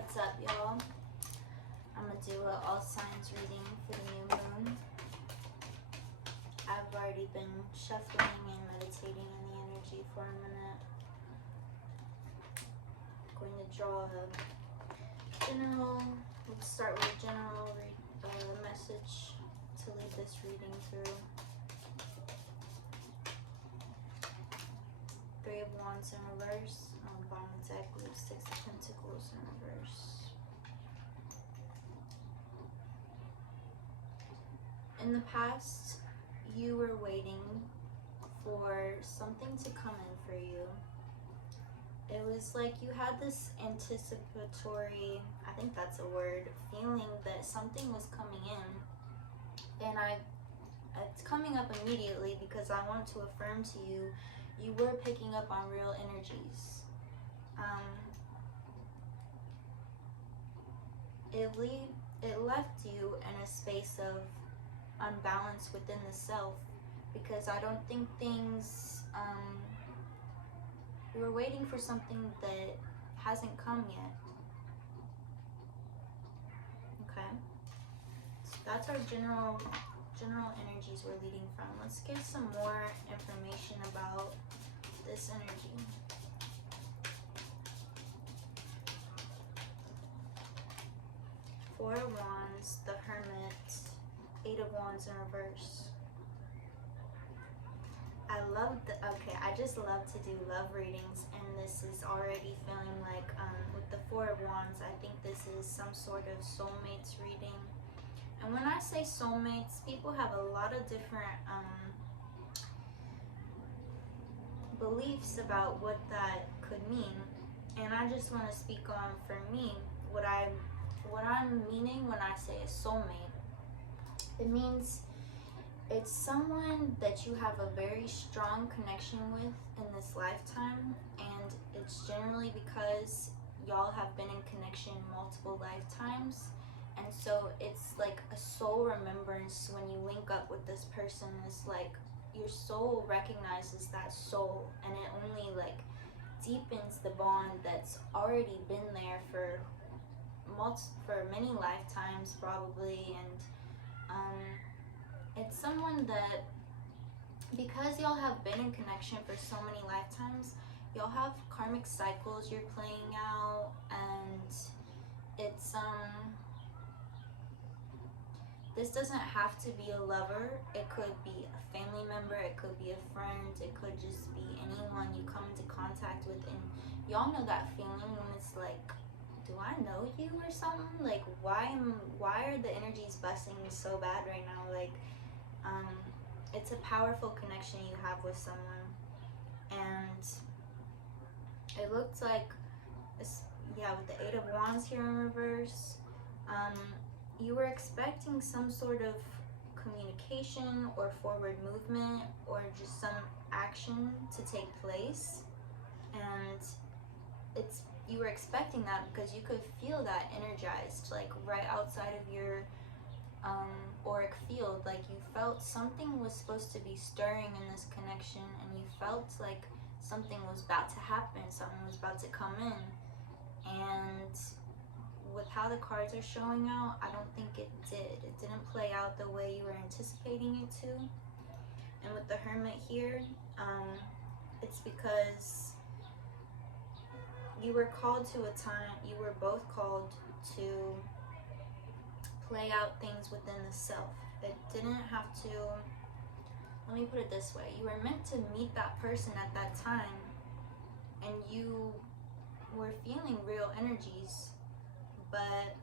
What's up, y'all? I'm gonna do an all signs reading for the new moon. I've already been shuffling and meditating in the energy for a minute. I'm going to draw a general, let's start with a general message to lead this reading through. Three of Wands in reverse. On the bottom of the deck, we have Six of Pentacles in reverse. In the past, you were waiting for something to come in for you. It was like you had this anticipatory, I think that's a word, feeling that something was coming in. And it's coming up immediately because I want to affirm to you, you were picking up on real energies. It left you in a space of unbalance within the self, because I don't think things, you were waiting for something that hasn't come yet. Okay, so that's our general energies we're leading from. Let's get some more information about this energy. Four of Wands, the Hermit, Eight of Wands in reverse. I just love to do love readings, and this is already feeling like, with the Four of Wands, I think this is some sort of soulmates reading. And when I say soulmates, people have a lot of different beliefs about what that could mean. And I just want to speak on, for me, what I'm meaning when I say a soulmate. It means it's someone that you have a very strong connection with in this lifetime, and it's generally because y'all have been in connection multiple lifetimes. And so it's like a soul remembrance when you link up with this person. It's like your soul recognizes that soul, and it only like deepens the bond that's already been there for many lifetimes probably. And it's someone that, because y'all have been in connection for so many lifetimes, y'all have karmic cycles you're playing out, and it's this doesn't have to be a lover. It could be a family member, it could be a friend, it could just be anyone you come into contact with. And y'all know that feeling when it's like, do I know you or something? Like, why are the energies busting me so bad right now? Like, it's a powerful connection you have with someone. And it looked like, yeah, with the Eight of Wands here in reverse, you were expecting some sort of communication or forward movement or just some action to take place. And you were expecting that because you could feel that energized, like right outside of your auric field. Like you felt something was supposed to be stirring in this connection, and you felt like something was about to happen, something was about to come in. And with how the cards are showing out, I don't think it did. It didn't play out the way you were anticipating it to. And with the Hermit here, it's because you were called to a time, you were both called to play out things within the self. It didn't have to, let me put it this way, you were meant to meet that person at that time, and you were feeling real energies, but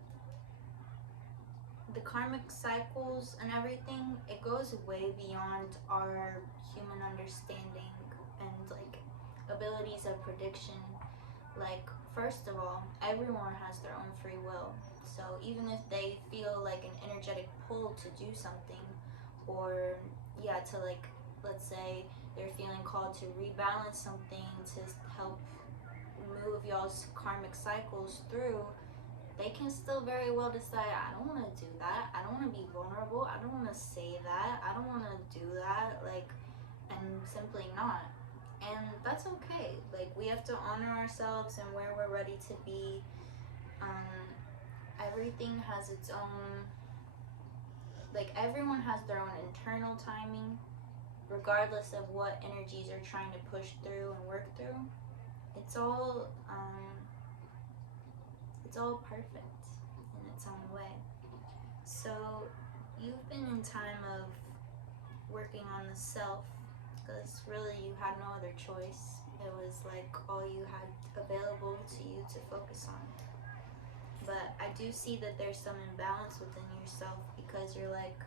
the karmic cycles and everything, it goes way beyond our human understanding and like abilities of prediction. Like, first of all, everyone has their own free will. So even if they feel like an energetic pull to do something, or yeah, to like, let's say they're feeling called to rebalance something to help move y'all's karmic cycles through, they can still very well decide, I don't want to do that, I don't want to be vulnerable, I don't want to say that, I don't want to do that, like, and simply not. And that's okay. Like, we have to honor ourselves and where we're ready to be Everything has its own, like everyone has their own internal timing, regardless of what energies are trying to push through and work through. It's all perfect in its own way. So you've been in time of working on the self, because really you had no other choice. It was like all you had available to you to focus on. But I do see that there's some imbalance within yourself, because you're like,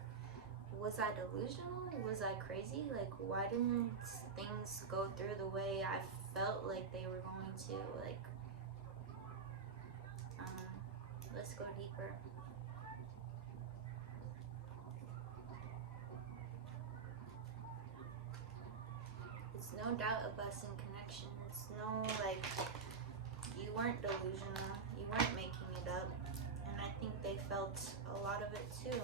was I delusional? Was I crazy? Like, why didn't things go through the way I felt like they were going to? Like, let's go deeper. It's no doubt a blessing connection. It's no, like, you weren't delusional. You weren't making it up. And I think they felt a lot of it too.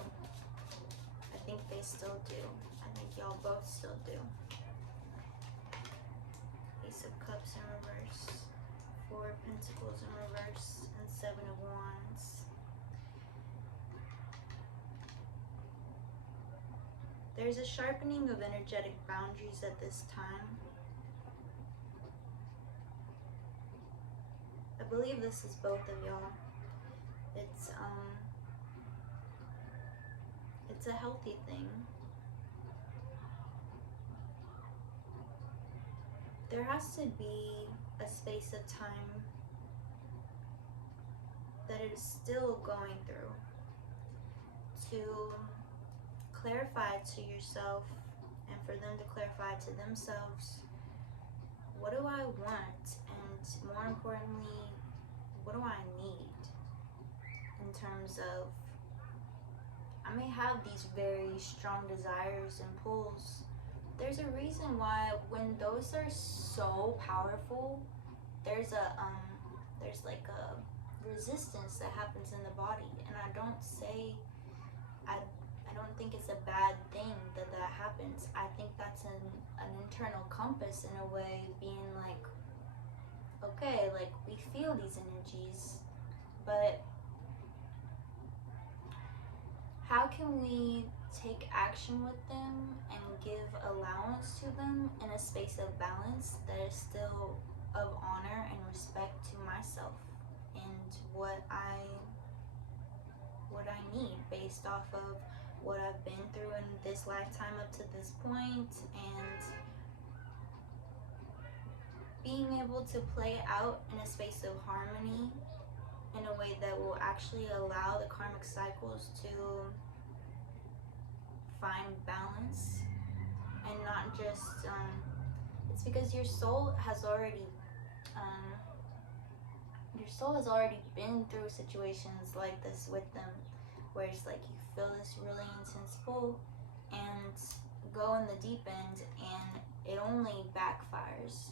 I think they still do. I think y'all both still do. Ace of Cups in reverse. Four of Pentacles in reverse. And Seven of Wands. There's a sharpening of energetic boundaries at this time. I believe this is both of y'all. It's a healthy thing. There has to be a space of time that it is still going through to clarify to yourself, and for them to clarify to themselves, what do I want, and more importantly, what do I need in terms of, I may have these very strong desires and pulls. There's a reason why when those are so powerful, there's like a resistance that happens in the body. And I don't think it's a bad thing that happens. I think that's an internal compass in a way, being like, okay, like we feel these energies, but how can we take action with them and give allowance to them in a space of balance that is still of honor and respect to myself and what I need based off of what I've been through in this lifetime up to this point, and being able to play out in a space of harmony in a way that will actually allow the karmic cycles to find balance, and not just it's because your soul has already been through situations like this with them, where it's like you feel this really intense pull and go in the deep end, and it only backfires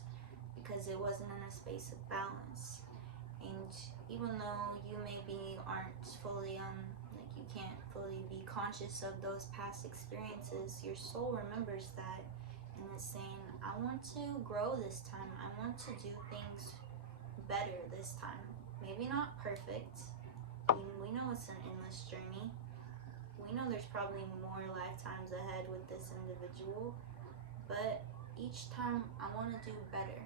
because it wasn't in a space of balance. And even though you maybe aren't fully like you can't fully be conscious of those past experiences, your soul remembers that, and it's saying, I want to grow this time, I want to do things better this time. Maybe not perfect. We know it's an endless journey. We know there's probably more lifetimes ahead with this individual, but each time I want to do better.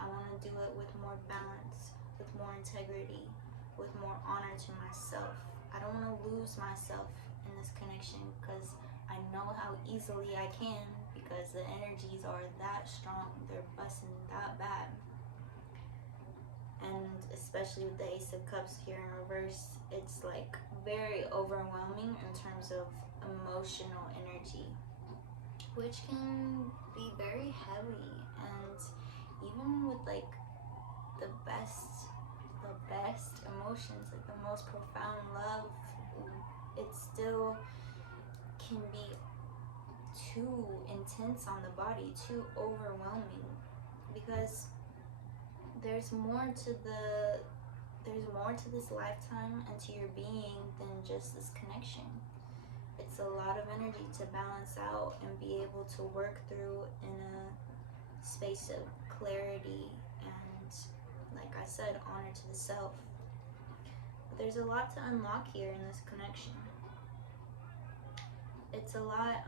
I want to do it with more balance, with more integrity, with more honor to myself. I don't want to lose myself in this connection, because I know how easily I can, because the energies are that strong. They're busting that bad. And especially with the Ace of Cups here in reverse, it's like very overwhelming in terms of emotional energy, which can be very heavy. And even with like the best emotions, like the most profound love, it still can be too intense on the body, too overwhelming, because there's more to this lifetime and to your being than just this connection. It's a lot of energy to balance out and be able to work through in a space of clarity and, like I said, honor to the self. there's a lot to unlock here in this connection. It's a lot,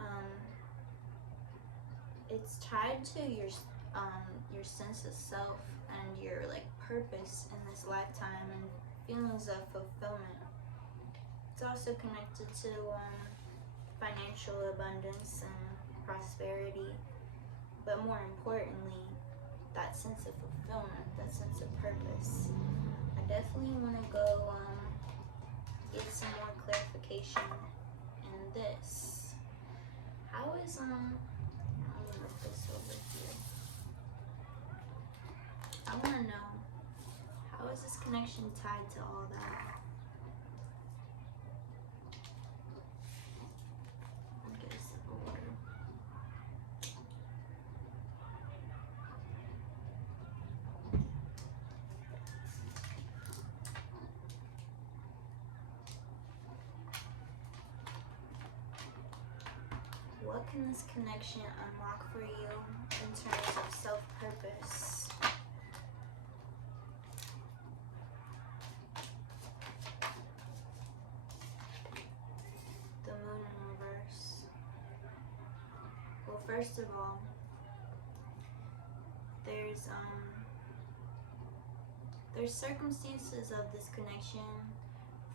it's tied to your sense of self and your like purpose in this lifetime and feelings of fulfillment. It's also connected to financial abundance and prosperity, but more importantly, that sense of fulfillment, that sense of purpose. I definitely want to go get some more clarification in this. How is let me look this over here. I want to know, how is this connection tied to all that? What can this connection unlock for you in terms of self-purpose? The moon in reverse. Well, first of all, there's circumstances of this connection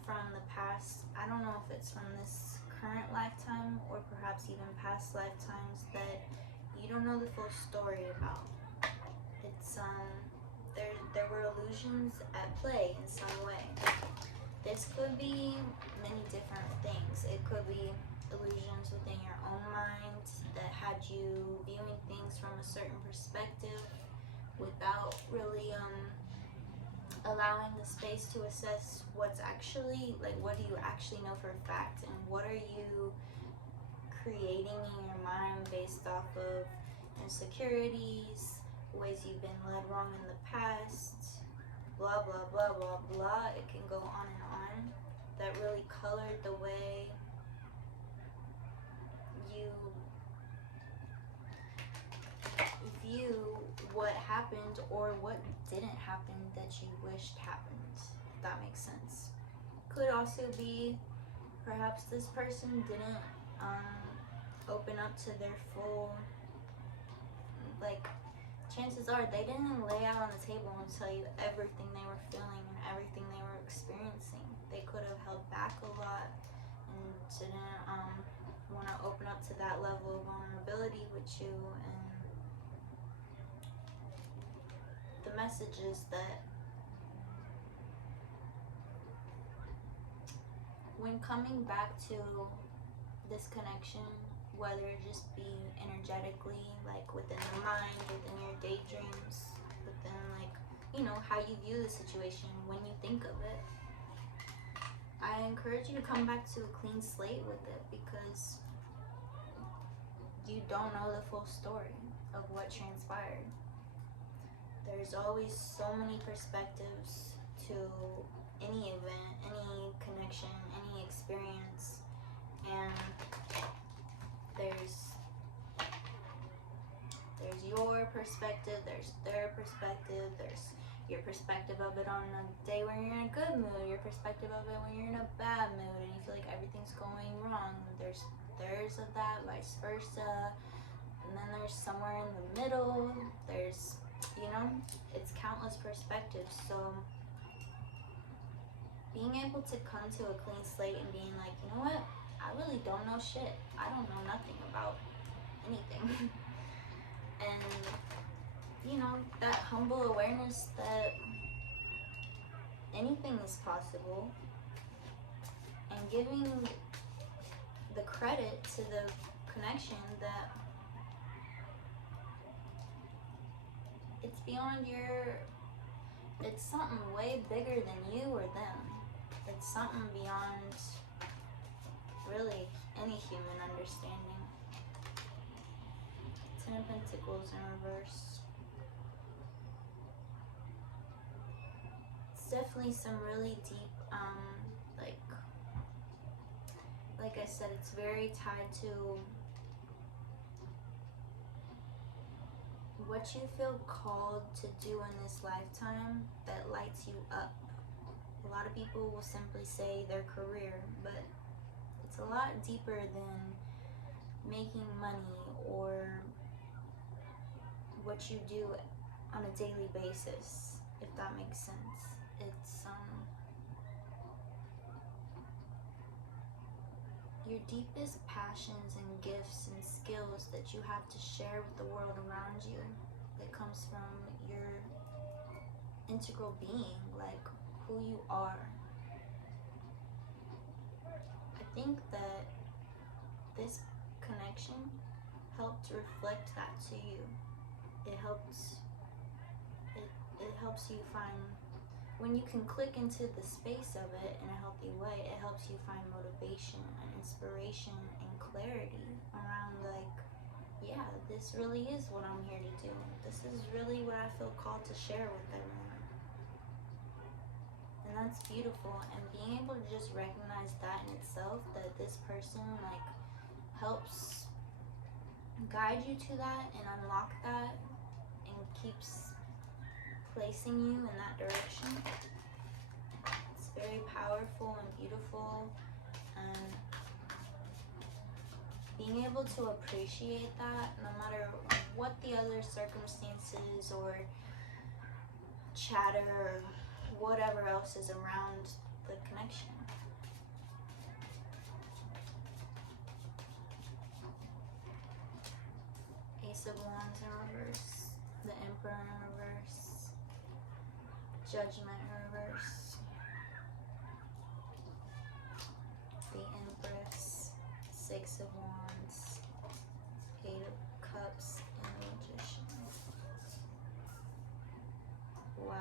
from the past. I don't know if it's from this current lifetime or perhaps even past lifetimes that you don't know the full story about. It's there were illusions at play in some way. This could be many different things. It could be illusions within your own mind that had you viewing things from a certain perspective without really allowing the space to assess what's actually, like, what do you actually know for a fact, and what are you creating in your mind based off of insecurities, ways you've been led wrong in the past, blah blah blah blah blah. It can go on and on. That really colored the way you view what happened or what didn't happen that you wished happened, if that makes sense. Could also be perhaps this person didn't open up to their full, like, chances are they didn't lay out on the table and tell you everything they were feeling and everything they were experiencing. They could have held back a lot and didn't want to open up to that level of vulnerability with you. And the message is that when coming back to this connection, whether it just be energetically, like within the mind, within your daydreams, within, like, you know, how you view the situation when you think of it, I encourage you to come back to a clean slate with it, because you don't know the full story of what transpired. There's always so many perspectives to any event, any connection, any experience, and there's your perspective, there's their perspective, there's your perspective of it on a day when you're in a good mood, your perspective of it when you're in a bad mood and you feel like everything's going wrong. There's theirs of that, vice versa, and then there's somewhere in the middle, there's, you know, it's countless perspectives. So being able to come to a clean slate and being like, you know what, I really don't know shit, I don't know nothing about anything. And, you know, that humble awareness that anything is possible, and giving the credit to the connection that it's beyond it's something way bigger than you or them. It's something beyond really any human understanding. Ten of Pentacles in reverse. It's definitely some really deep, like I said, it's very tied to what you feel called to do in this lifetime that lights you up, lot of people will simply say their career, but it's a lot deeper than making money or what you do on a daily basis, if that makes sense. It's your deepest passions and gifts and skills that you have to share with the world around you. It comes from your integral being, like who you are. I think that this connection helped reflect that to you. It helps you find, when you can click into the space of it in a healthy way, it helps you find motivation and inspiration and clarity around, like, yeah, this really is what I'm here to do. This is really what I feel called to share with everyone. And that's beautiful. And being able to just recognize that in itself, that this person like helps guide you to that and unlock that and keeps placing you in that direction. It's very powerful and beautiful, and being able to appreciate that no matter what the other circumstances or chatter or whatever else is around the connection. Ace of Wands in reverse, the Emperor in reverse, Judgment in reverse, the Empress, Six of Wands, Eight of Cups, and the Magician. Wow.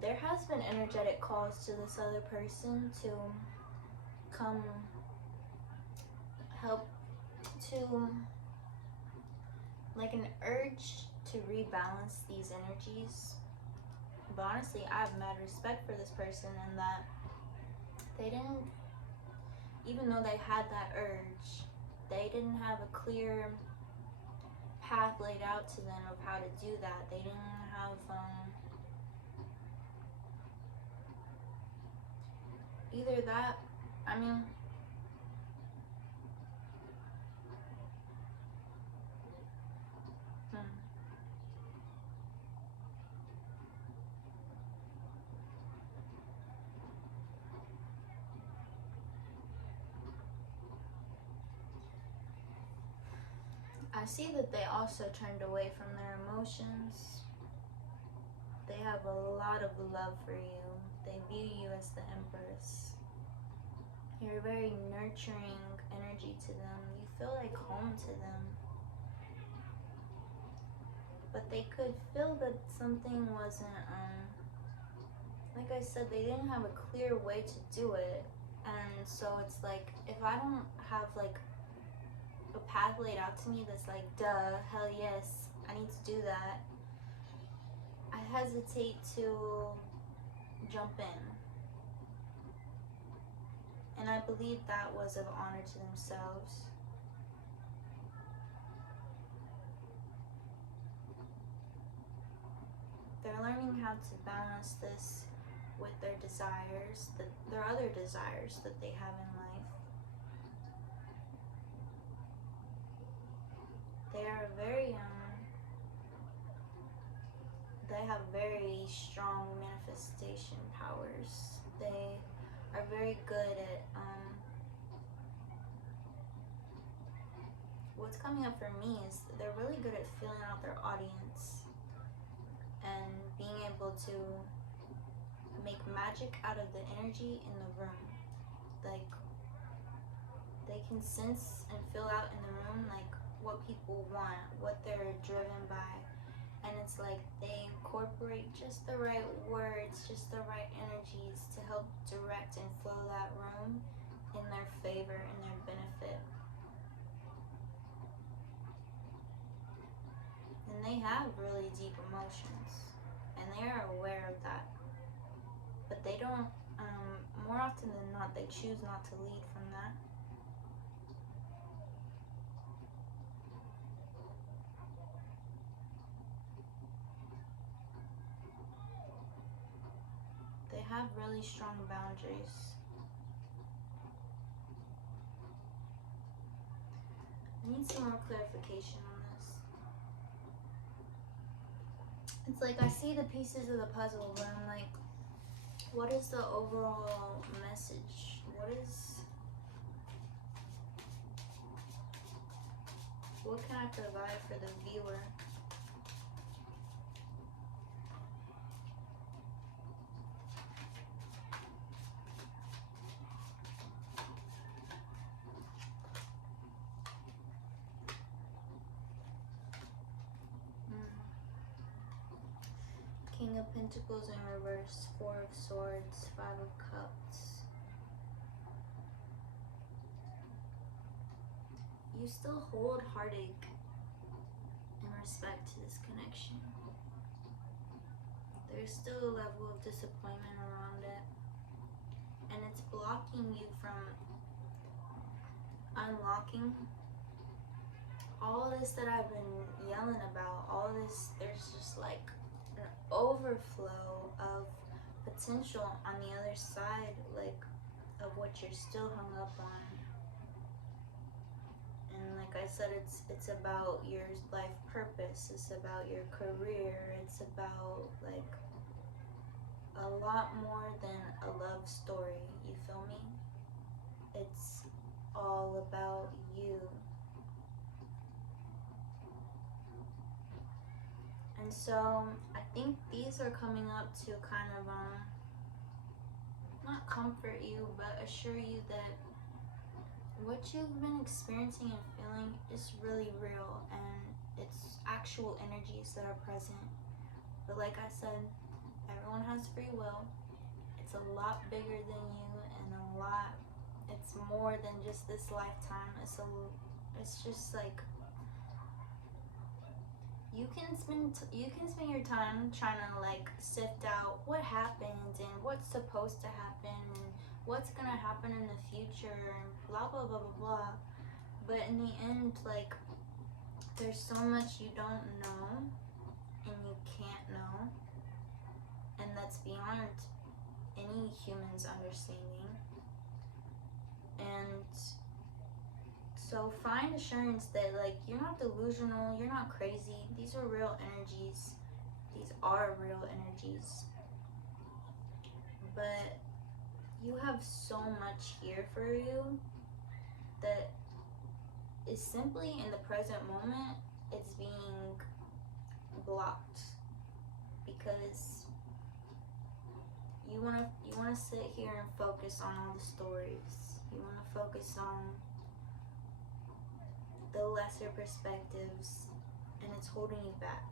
There has been energetic calls to this other person to come help, to like an urge to rebalance these energies. But honestly, I have mad respect for this person, and that they didn't, even though they had that urge, they didn't have a clear path laid out to them of how to do that. They didn't have either that, I mean, I see that they also turned away from their emotions. They have a lot of love for you. They view you as the Empress. You're a very nurturing energy to them. You feel like home to them. But they could feel that something wasn't, like I said, they didn't have a clear way to do it. And so it's like, if I don't have like a path laid out to me that's like, duh, hell yes, I need to do that, I hesitate to jump in. And I believe that was of honor to themselves. They're learning how to balance this with their desires, their other desires that they have in life. They are very, they have very strong manifestation powers. They are very good at, what's coming up for me is they're really good at feeling out their audience and being able to make magic out of the energy in the room. Like, they can sense and feel out in the room like what people want, what they're driven by, and it's like they incorporate just the right words, just the right energies to help direct and flow that room in their favor and their benefit. And they have really deep emotions. and they are aware of that, but they don't, more often than not, they choose not to lead from that. They have really strong boundaries. I need some more clarification on this. It's like I see the pieces of the puzzle, but I'm like, what is the overall message? What can I provide for the viewer? King of Pentacles in reverse, Four of Swords, Five of Cups. You still hold heartache in respect to this connection. There's still a level of disappointment around it, and it's blocking you from unlocking all this that I've been yelling about. All this, there's just like an overflow of potential on the other side, like of what you're still hung up on. And like I said, it's about your life purpose, it's about your career, it's about like a lot more than a love story, you feel me? It's all about you. And so I think these are coming up to kind of not comfort you, but assure you that what you've been experiencing and feeling is really real, and it's actual energies that are present. But like I said, everyone has free will. It's a lot bigger than you, and it's more than just this lifetime. It's just like you can spend your time trying to like sift out what happened and what's supposed to happen and what's gonna happen in the future and blah blah blah blah blah. But in the end, like, there's so much you don't know and you can't know, and that's beyond any human's understanding. And so find assurance that like you're not delusional, you're not crazy. These are real energies. These are real energies. But you have so much here for you that is simply in the present moment, it's being blocked because you wanna sit here and focus on all the stories. You wanna focus on the lesser perspectives, and it's holding you back.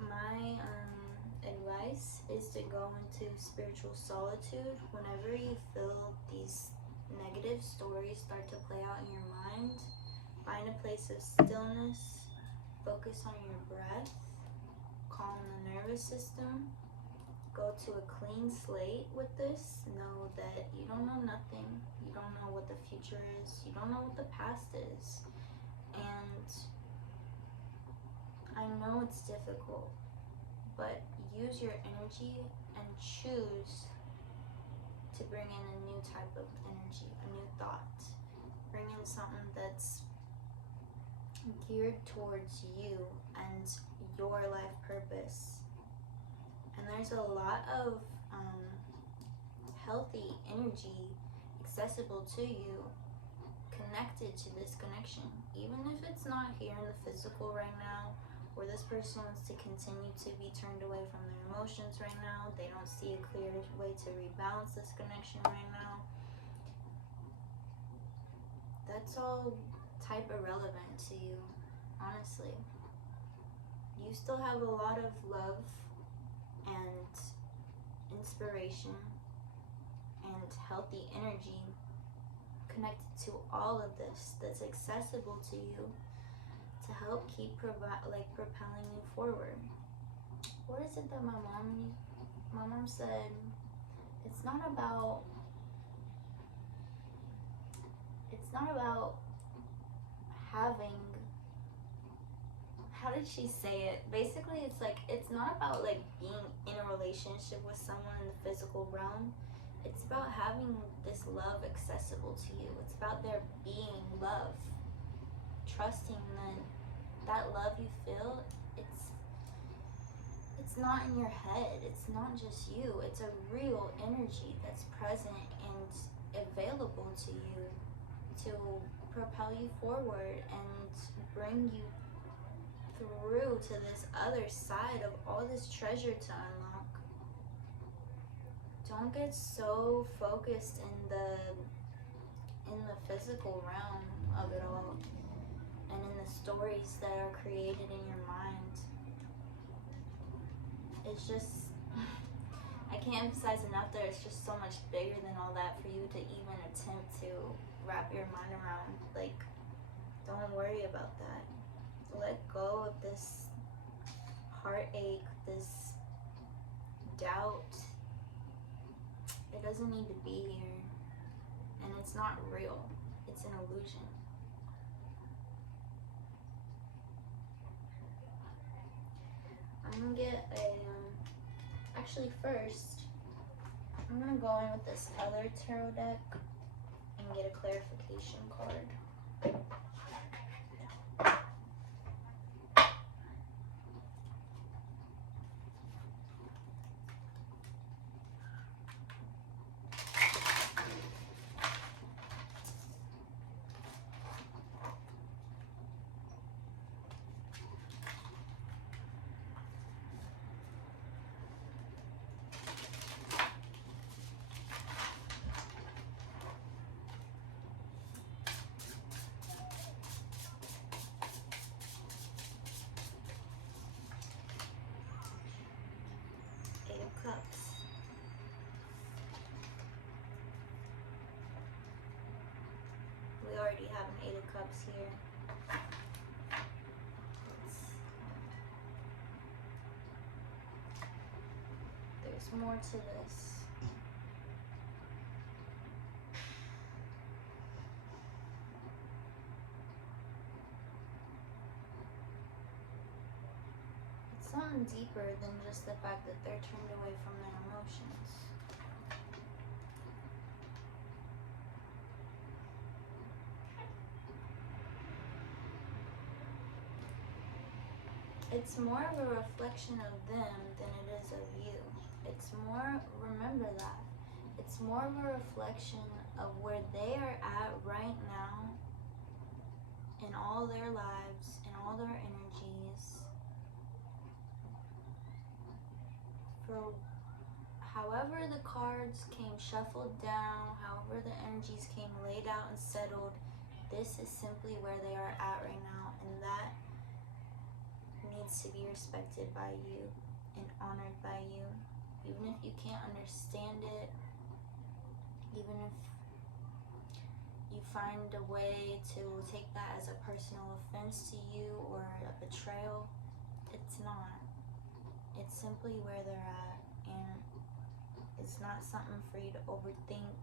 My advice is to go into spiritual solitude whenever you feel these negative stories start to play out in your mind. Find a place of stillness, focus on your breath, calm the nervous system. Go to a clean slate with this. Know that you don't know nothing. You don't know what the future is. You don't know what the past is. And I know it's difficult, but use your energy and choose to bring in a new type of energy, a new thought. Bring in something that's geared towards you and your life purpose. And there's a lot of healthy energy accessible to you, connected to this connection. Even if it's not here in the physical right now, or this person wants to continue to be turned away from their emotions right now, they don't see a clear way to rebalance this connection right now, that's all type irrelevant to you, honestly. You still have a lot of love and inspiration and healthy energy connected to all of this that's accessible to you. to help keep propelling you forward. What is it that my mom said? It's not about having, how did she say it? Basically, it's like, it's not about like being in a relationship with someone in the physical realm. It's about having this love accessible to you. It's about there being love, trusting that love you feel, it's not in your head. It's not just you. It's a real energy that's present and available to you to propel you forward and bring you through to this other side of all this treasure to unlock. Don't get so focused in the physical realm of it all and in the stories that are created in your mind. It's just, I can't emphasize enough that it's just so much bigger than all that for you to even attempt to wrap your mind around. Like, don't worry about that. Let go of this heartache, this doubt. It doesn't need to be here, and it's not real. It's an illusion. I'm gonna get actually first, I'm gonna go in with this other tarot deck and get a clarification card. Eight of Cups. We already have an Eight of Cups here. There's more to this. It's something deeper than just the fact that they're turned away from their emotions. It's more of a reflection of them than it is of you. It's more, remember that. It's more of a reflection of where they are at right now in all their lives, in all their energies. For however the cards came shuffled down, however the energies came laid out and settled, this is simply where they are at right now, and that needs to be respected by you and honored by you. Even if you can't understand it, even if you find a way to take that as a personal offense to you or a betrayal, it's not. It's simply where they're at, and it's not something for you to overthink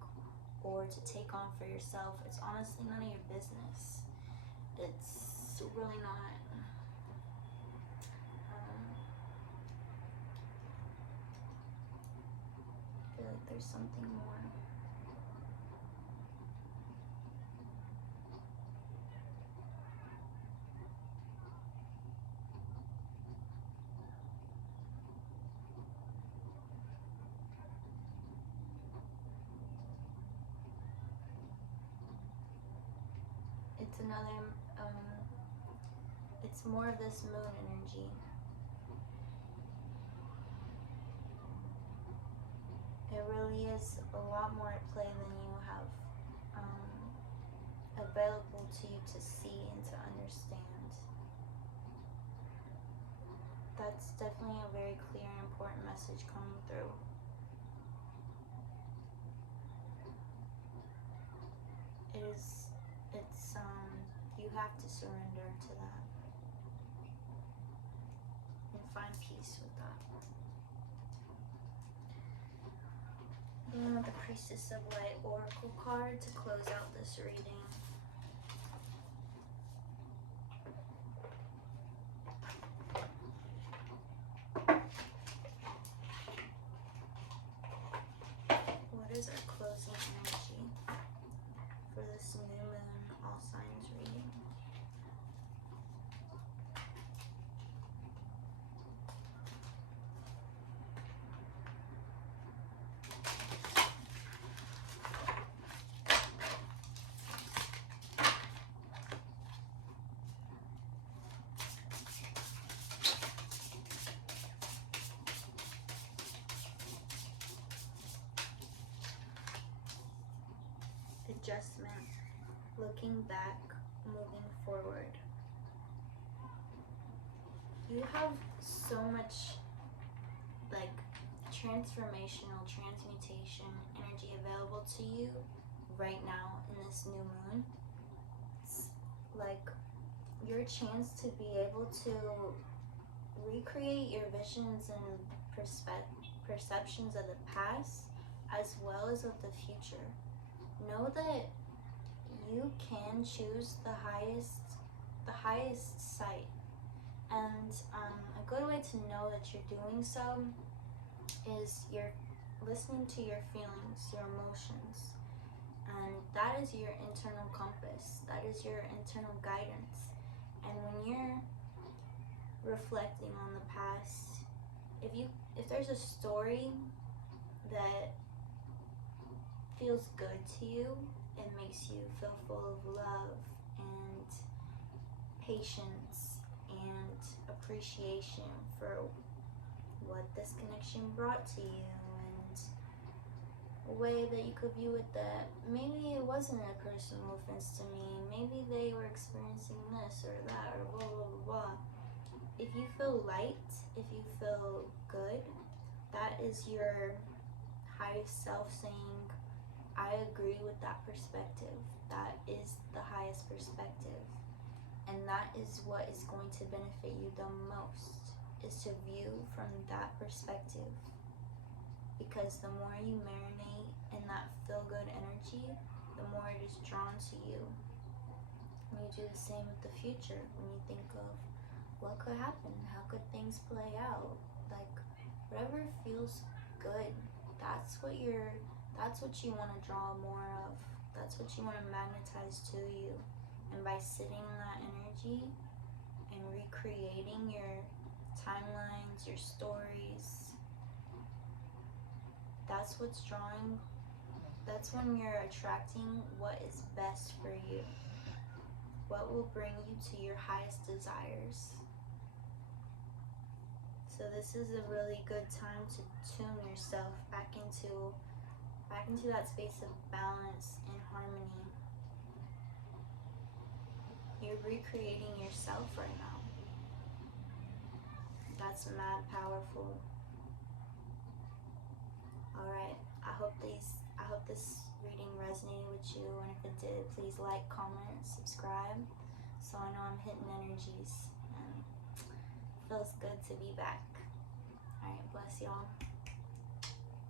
or to take on for yourself. It's honestly none of your business. It's really not. I feel like there's something more. It's another, it's more of this moon energy. It really is a lot more at play than you have available to you to see and to understand. That's definitely a very clear and important message coming through. It's you have to surrender to that. find peace with that. Then with the Priestess of Light Oracle card to close out this reading. What is our closing energy for this new moon all signs reading? Adjustment, looking back, moving forward. You have so much like transformational, transmutation energy available to you right now in this new moon. It's like your chance to be able to recreate your visions and perceptions of the past as well as of the future. Know that you can choose the highest sight, and a good way to know that you're doing so is you're listening to your feelings, your emotions, and that is your internal compass, that is your internal guidance. And when you're reflecting on the past, if there's a story that feels good to you, it makes you feel full of love and patience and appreciation for what this connection brought to you, and a way that you could view it that maybe it wasn't a personal offense to me, maybe they were experiencing this or that or blah blah blah blah. If you feel light, if you feel good, that is your highest self saying, I agree with that perspective. That is the highest perspective. And that is what is going to benefit you the most, is to view from that perspective. Because the more you marinate in that feel-good energy, the more it is drawn to you. And you do the same with the future. When you think of what could happen, how could things play out, like whatever feels good, that's what you want to draw more of. That's what you want to magnetize to you. And by sitting in that energy and recreating your timelines, your stories, that's what's drawing. That's when you're attracting what is best for you, what will bring you to your highest desires. So this is a really good time to tune yourself back into that space of balance and harmony. You're recreating yourself right now. That's mad powerful. Alright, I hope this reading resonated with you, and if it did, please like, comment, subscribe, so I know I'm hitting energies, and it feels good to be back. Alright, bless y'all.